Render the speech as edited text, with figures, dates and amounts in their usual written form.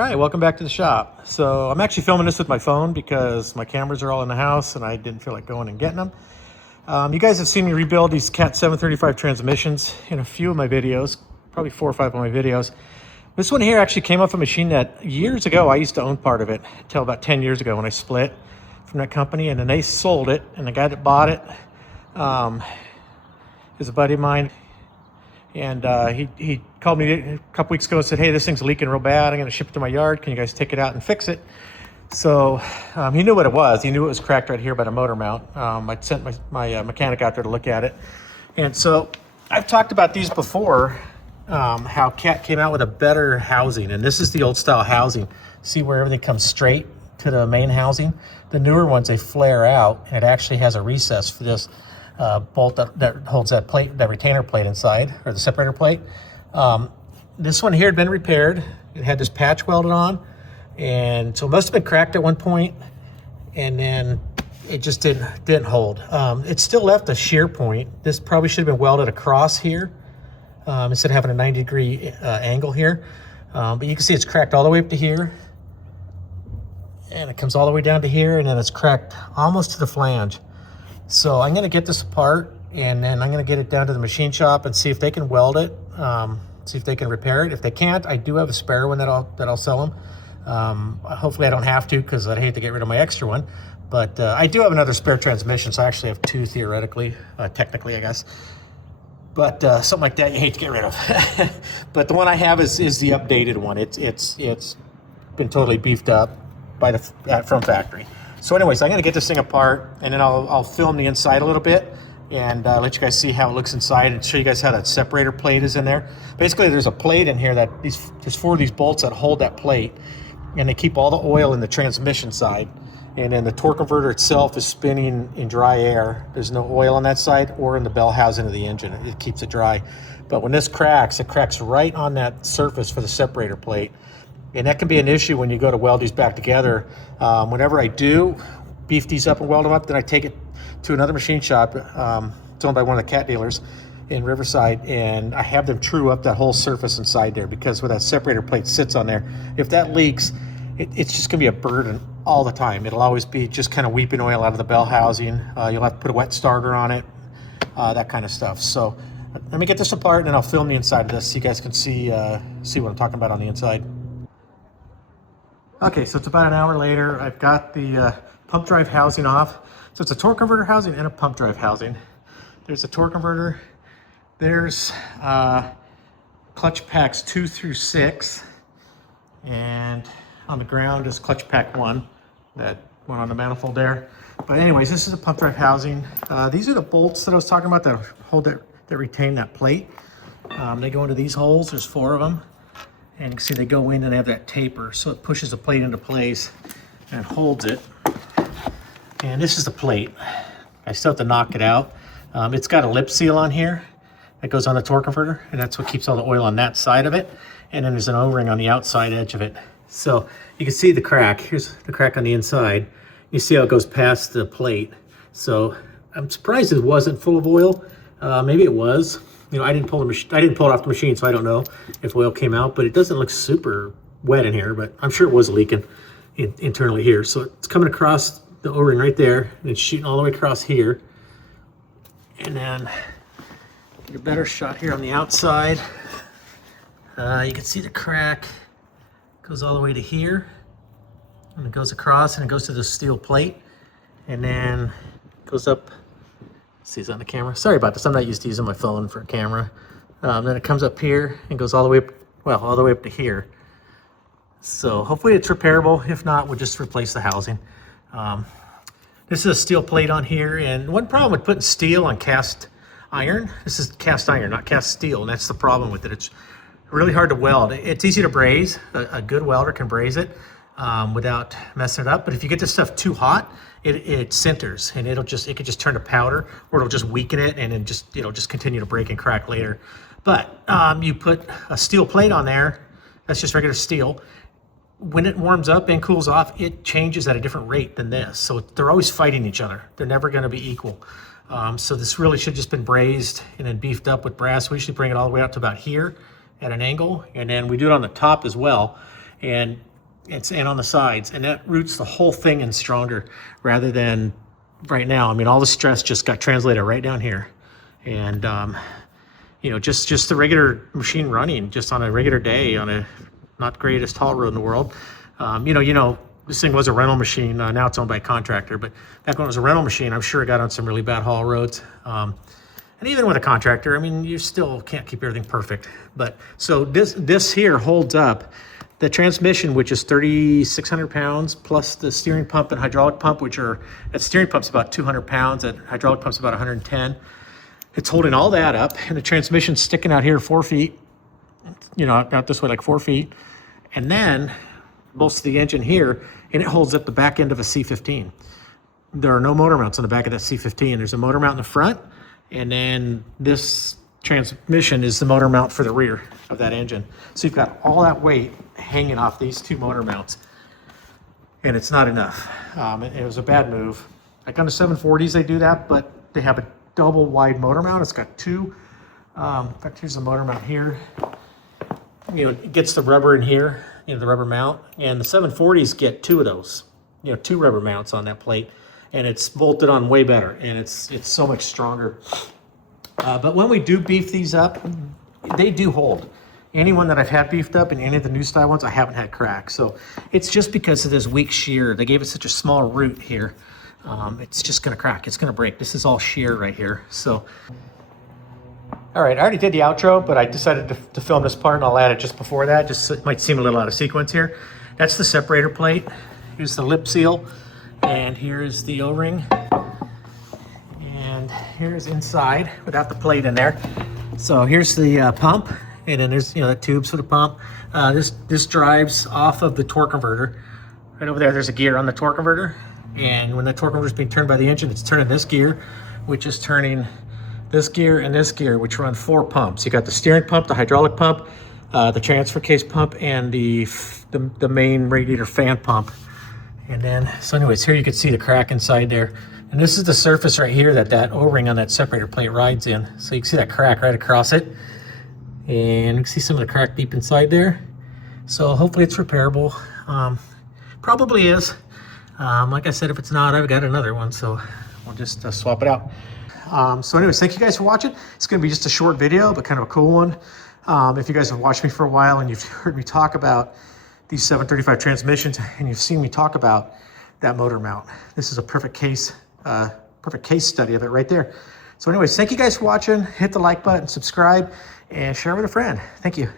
right, welcome back to the shop. So I'm actually filming this with my phone because my cameras are all in the house and I didn't feel like going and getting them. You guys have seen me rebuild these Cat 735 transmissions in a few of my videos, probably 4 or 5 of my videos. This one here actually came off a machine that years ago I used to own part of it until about 10 years ago when I split from that company, and then they sold it, and the guy that bought it is a buddy of mine. And he called me a couple weeks ago and said, hey, this thing's leaking real bad. I'm going to ship it to my yard. Can you guys take it out and fix it? So he knew what it was. He knew it was cracked right here by the motor mount. I sent my mechanic out there to look at it. And so I've talked about these before, how Cat came out with a better housing. And this is the old style housing. See where everything comes straight to the main housing? The newer ones, they flare out, and it actually has a recess for this bolt that holds that plate, that retainer plate inside, or the separator plate. This one here had been repaired. It had this patch welded on, and so it must have been cracked at one point, and then it just didn't hold. It still left a shear point. This probably should have been welded across here instead of having a 90-degree angle here. But you can see it's cracked all the way up to here, and it comes all the way down to here, and then it's cracked almost to the flange. So I'm going to get this apart, and then I'm going to get it down to the machine shop and see if they can weld it, see if they can repair it. If they can't, I do have a spare one that I'll sell them. Hopefully I don't have to, because I'd hate to get rid of my extra one. But I do have another spare transmission, so I actually have two theoretically, technically, I guess. But something like that you hate to get rid of. But the one I have is the updated one. It's been totally beefed up by from factory. So anyways, I'm going to get this thing apart, and then I'll film the inside a little bit and let you guys see how it looks inside and show you guys how that separator plate is in there. Basically, there's a plate in here that there's 4 of these bolts that hold that plate, and they keep all the oil in the transmission side. And then the torque converter itself is spinning in dry air. There's no oil on that side or in the bell housing of the engine. It keeps it dry. But when this cracks, it cracks right on that surface for the separator plate. And that can be an issue when you go to weld these back together. Whenever I do beef these up and weld them up, then I take it to another machine shop. It's owned by one of the Cat dealers in Riverside, and I have them true up that whole surface inside there, because where that separator plate sits on there, if that leaks, it's just gonna be a burden all the time. It'll always be just kind of weeping oil out of the bell housing. You'll have to put a wet starter on it, that kind of stuff. So let me get this apart, and then I'll film the inside of this so you guys can see what I'm talking about on the inside. Okay, so it's about an hour later. I've got the pump drive housing off. So it's a torque converter housing and a pump drive housing. There's a torque converter. There's clutch packs 2 through 6. And on the ground is clutch pack 1, that went on the manifold there. But anyways, this is a pump drive housing. These are the bolts that I was talking about that hold that retain that plate. They go into these holes. There's 4 of them. And you can see they go in and they have that taper, so it pushes the plate into place and holds it. And this is the plate. I still have to knock it out. It's got a lip seal on here that goes on the torque converter, and that's what keeps all the oil on that side of it. And then there's an O-ring on the outside edge of it. So you can see the crack. Here's the crack on the inside. You see how it goes past the plate. So I'm surprised it wasn't full of oil. Maybe it was. You know, I didn't pull it off the machine, so I don't know if oil came out, but it doesn't look super wet in here, but I'm sure it was leaking internally here. So it's coming across the O-ring right there, and it's shooting all the way across here. And then get a better shot here on the outside. You can see the crack goes all the way to here, and it goes across, and it goes to the steel plate, and then goes up. See, it's on the camera. Sorry about this. I'm not used to using my phone for a camera. Then it comes up here and goes all the way up, well, all the way up to here. So hopefully it's repairable. If not, we'll just replace the housing. This is a steel plate on here, and one problem with putting steel on cast iron, this is cast iron, not cast steel, and that's the problem with it. It's really hard to weld. It's easy to braze. A good welder can braze it without messing it up. But if you get this stuff too hot, it sinters, and it could just turn to powder, or it'll just weaken it, and then it'll just continue to break and crack later. But you put a steel plate on there, that's just regular steel. When it warms up and cools off, it changes at a different rate than this. So they're always fighting each other. They're never going to be equal. So this really should just been brazed and then beefed up with brass. We usually bring it all the way up to about here at an angle, and then we do it on the top as well. And and on the sides, and that roots the whole thing in stronger rather than right now. I mean, all the stress just got translated right down here. And, you know, just the regular machine running, just on a regular day on a not greatest haul road in the world. You know, this thing was a rental machine. Now it's owned by a contractor, but back when it was a rental machine, I'm sure it got on some really bad haul roads. And even with a contractor, I mean, you still can't keep everything perfect. But so this here holds up. The transmission, which is 3,600 pounds, plus the steering pump and hydraulic pump, which are, that steering pump's about 200 pounds, that hydraulic pump's about 110. It's holding all that up, and the transmission's sticking out here 4 feet, you know, out this way like 4 feet. And then most of the engine here, and it holds up the back end of a C15. There are no motor mounts on the back of that C15. There's a motor mount in the front, and then this transmission is the motor mount for the rear of that engine. So you've got all that weight hanging off these 2 motor mounts, and it's not enough. It was a bad move. Like on the 740s, they do that, but they have a double wide motor mount. It's got 2. In fact, here's the motor mount here. You know, it gets the rubber in here, you know, the rubber mount, and the 740s get 2 of those, you know, 2 rubber mounts on that plate, and it's bolted on way better, and it's so much stronger. But when we do beef these up, they do hold. Any one that I've had beefed up and any of the new style ones, I haven't had cracks. So it's just because of this weak shear. They gave it such a small root here. It's just gonna crack, it's gonna break. This is all shear right here, so. All right, I already did the outro, but I decided to film this part, and I'll add it just before that. Just it might seem a little out of sequence here. That's the separator plate. Here's the lip seal, and here's the O-ring. And here's inside without the plate in there. So here's the pump, and then there's, you know, the tubes for the pump. This drives off of the torque converter. Right over there, there's a gear on the torque converter, and when the torque converter is being turned by the engine, it's turning this gear, which is turning this gear and this gear, which run 4 pumps. You got the steering pump, the hydraulic pump, the transfer case pump, and the main radiator fan pump. And then, so anyways, here you can see the crack inside there. And this is the surface right here that O-ring on that separator plate rides in. So you can see that crack right across it. And you can see some of the crack deep inside there. So hopefully it's repairable. Probably is. Like I said, if it's not, I've got another one, so we'll just swap it out. So anyways, thank you guys for watching. It's going to be just a short video, but kind of a cool one. If you guys have watched me for a while and you've heard me talk about these 735 transmissions, and you've seen me talk about that motor mount, this is a perfect case study of it right there. So anyways, thank you guys for watching. Hit the like button, subscribe, and share with a friend. Thank you.